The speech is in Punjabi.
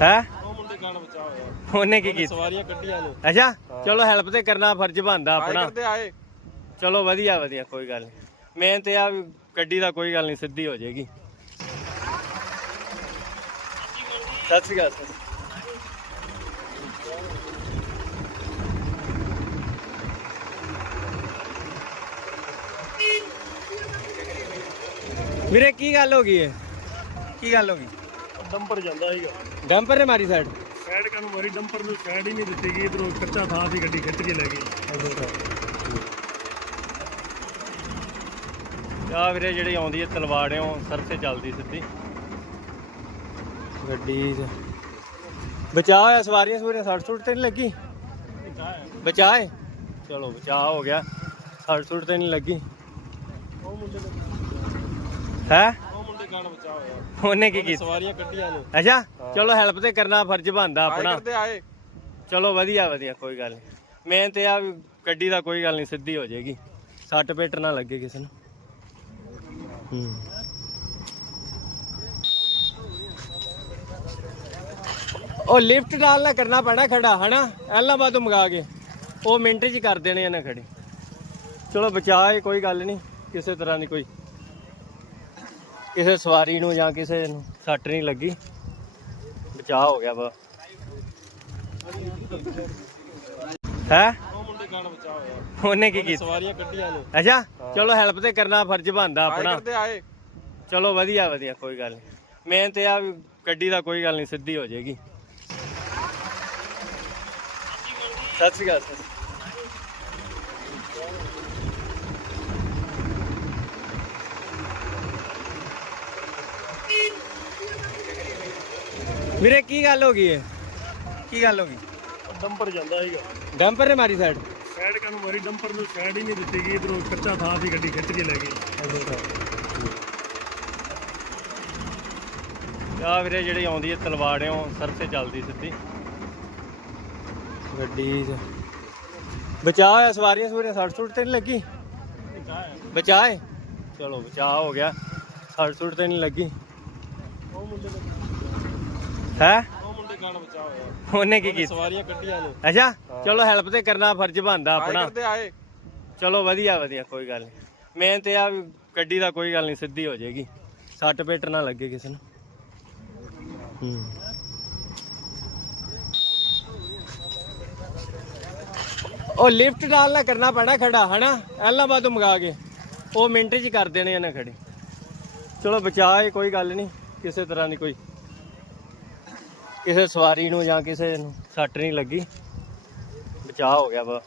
ਹੈ? ਉਹ ਮੁੰਡੇ ਗਾਲ ਬਚਾ ਹੋਇਆ ਉਹਨੇ ਕੀ ਕੀਤਾ? ਸਵਾਰੀਆਂ ਕੱਢੀਆਂ ਨੇ। ਅੱਛਾ ਚਲੋ ਹੈਲਪ ਤੇ ਕਰਨਾ ਫਰਜ਼ ਬਣਦਾ ਆਪਣਾ। ਕਰਦੇ ਆਏ। ਚਲੋ ਵਧੀਆ ਵਧੀਆ ਕੋਈ ਗੱਲ ਨਹੀਂ। ਮੇਨ ਤੇ ਆ ਗੱਡੀ ਦਾ ਕੋਈ ਗੱਲ ਨਹੀਂ ਸਿੱਧੀ ਹੋ ਜਾਏਗੀ। ਸਤਿ ਸ਼੍ਰੀ ਅਕਾਲ ਵੀਰੇ ਕੀ ਗੱਲ ਹੋ ਗਈ ਹੈ ਕੀ ਗੱਲ ਹੋ ਗਈ? ਡੰਪਰ ਜਾਂਦਾ ਸੀਗਾ। ਡੰਪਰ ਨੇ ਮਾਰੀ ਸਾਈਡ ਸਾਈਡ ਕਾ ਨੂੰ ਮਾਰੀ? ਡੰਪਰ ਨੂੰ ਸਾਈਡ ਹੀ ਨਹੀਂ ਦਿੱਤੀ ਗਈ ਇਧਰੋਂ ਕੱਚਾ ਥਾਂ ਸੀ ਗੱਡੀ ਖਿੱਚ ਕੇ ਲੈ ਗਈ। ਆ ਵੀਰੇ ਜਿਹੜੀ ਆਉਂਦੀ ਹੈ ਤਲਵਾੜਿਓਂ ਸਰਸੇ ਚੱਲਦੀ ਸਿੱਧੀ। ਗੱਡੀ 'ਚ। ਬਚਾ ਹੋਇਆ ਸਵਾਰੀਆਂ ਸਵਾਰੀਆਂ ਸੱਟ ਸੁੱਟ ਤੇ ਨਹੀਂ ਲੱਗੀ? ਬਚਾ ਹੈ ਚਲੋ ਬਚਾ ਹੋ ਗਿਆ। ਸੱਟ ਸੁੱਟ ਤੇ ਨਹੀਂ ਲੱਗੀ। ਹੈ? ਬਚਾ ਹੋਇਆ। ਉਹਨੇ ਕੀ ਕੀਤਾ? ਸਵਾਰੀਆਂ ਕੱਢੀਆਂ ਨੇ। ਅੱਛਾ ਚਲੋ ਹੈਲਪ ਤੇ ਕਰਨਾ ਫਰਜ਼ ਬਣਦਾ ਆਪਣਾ। ਕਰਦੇ ਆਏ। ਚਲੋ ਵਧੀਆ ਵਧੀਆ ਕੋਈ ਗੱਲ ਨਹੀਂ। ਮੇਨ ਤੇ ਆ ਵੀ ਗੱਡੀ ਦਾ ਕੋਈ ਗੱਲ ਨਹੀਂ ਸਿੱਧੀ ਹੋ ਜਾਏਗੀ। ਸੱਟ ਪੇਟ ਨਾ ਲੱਗੇ ਕਿਸੇ ਨੂੰ। ਹੂੰ। ਉਹ ਲਿਫਟ ਨਾਲ ਨਾ ਕਰਨਾ ਪੈਣਾ ਖੜਾ ਹਨਾ? ਐਲਾਬਾਦੋਂ ਮੰਗਾ ਕੇ। ਉਹ ਮਿੰਟ 'ਚ ਕਰ ਦੇਣੇ ਇਹਨਾਂ ਖੜੇ। ਚਲੋ ਬਚਾਏ ਕੋਈ ਗੱਲ ਨਹੀਂ। ਕਿਸੇ ਤਰ੍ਹਾਂ ਦੀ ਕੋਈ ਕਿਸੇ ਸਵਾਰੀ ਨੂੰ ਜਾਂ ਕਿਸੇ ਨੂੰ ਸੱਟ ਨਹੀਂ ਲੱਗੀ। ਬਚਾਅ ਹੋ ਗਿਆ ਵਾ। ਹੈ? ਉਹਨੇ ਕੀ ਕੀਤਾ? ਸਵਾਰੀਆਂ ਕੱਢੀਆਂ ਨੇ। ਅੱਛਾ ਚਲੋ ਹੈਲਪ ਤੇ ਕਰਨਾ ਫਰਜ਼ ਬਣਦਾ ਆਪਣਾ। ਆਏ। ਚਲੋ ਵਧੀਆ ਵਧੀਆ ਕੋਈ ਗੱਲ ਨਹੀਂ। ਤੇ ਆ ਗੱਡੀ ਦਾ ਕੋਈ ਗੱਲ ਨਹੀਂ ਸਿੱਧੀ ਹੋ ਜਾਏਗੀ। ਸਤਿ ਸ਼੍ਰੀ ਅਕਾਲ ਵੀਰੇ ਕੀ ਗੱਲ ਹੋ ਗਈ ਹੈ ਕੀ ਗੱਲ ਹੋ ਗਈ? ਡੰਪਰ ਜਾਂਦਾ ਸੀਗਾ। ਡੰਪਰ ਨੇ ਮਾਰੀ ਸਾਈਡ? ਸਾਈਡ ਕਾ ਨੂੰ ਮਾਰੀ ਡੰਪਰ ਨੂੰ ਸਾਈਡ ਹੀ ਨਹੀਂ ਦਿੱਤੀ ਗਈ। ਇਧਰੋਂ ਕੱਚਾ ਥਾਂ ਸੀ ਗੱਡੀ ਖਿੱਚ ਕੇ ਲੈ ਗਈ। ਆ ਵੀਰੇ ਜਿਹੜੀ ਆਉਂਦੀ ਹੈ ਤਲਵਾੜਿਓਂ ਸਰਸੇ ਚੱਲਦੀ ਸਿੱਧੀ। ਗੱਡੀ 'ਚ। ਬਚਾ ਹੋਇਆ ਸਵਾਰੀਆਂ ਸਵਾਰੀਆਂ ਸੱਟ ਸੁੱਟ ਤੇ ਨਹੀਂ ਲੱਗੀ? ਬਚਾ ਹੈ ਚਲੋ ਬਚਾ ਹੋ ਗਿਆ। ਸੱਟ ਸੁੱਟ ਤੇ ਨਹੀਂ ਲੱਗੀ। ਉਹ ਮੁੰਡੇ ਹੈ? ਉਹਨੇ ਕੀ ਕੀਤਾ? ਸਵਾਰੀਆਂ ਕੱਢੀਆਂ ਨੇ। ਅੱਛਾ ਚਲੋ ਹੈਲਪ ਤੇ ਕਰਨਾ ਫਰਜ਼ ਬਣਦਾ ਆਪਣਾ। ਆਏ। ਚਲੋ ਵਧੀਆ ਵਧੀਆ ਕੋਈ ਗੱਲ ਨਹੀਂ। ਮੇਨ ਤੇ ਆ ਵੀ ਗੱਡੀ ਦਾ ਕੋਈ ਗੱਲ ਨਹੀਂ ਸਿੱਧੀ ਹੋ ਜਾਏਗੀ। ਸੱਟ ਪੇਟ ਨਾ ਲੱਗੇ ਕਿਸੇ ਨੂੰ। ਹੂੰ। ਉਹ ਲਿਫਟ ਨਾਲ ਨਾ ਕਰਨਾ ਪੈਣਾ ਖੜਾ ਹਨਾ? ਐਲਾਬਾਦੋਂ ਮੰਗਾ ਕੇ। ਉਹ ਮਿੰਟ 'ਚ ਕਰ ਦੇਣੇ ਇਹਨਾਂ ਖੜੇ। ਚਲੋ ਬਚਾਏ ਕੋਈ ਗੱਲ ਨਹੀਂ। ਕਿਸੇ ਤਰ੍ਹਾਂ ਦੀ ਕੋਈ ਕਿਸੇ ਸਵਾਰੀ ਨੂੰ ਜਾਂ ਕਿਸੇ ਨੂੰ ਸੱਟ ਨਹੀਂ ਲੱਗੀ। ਬਚਾਅ ਹੋ ਗਿਆ ਵਾ।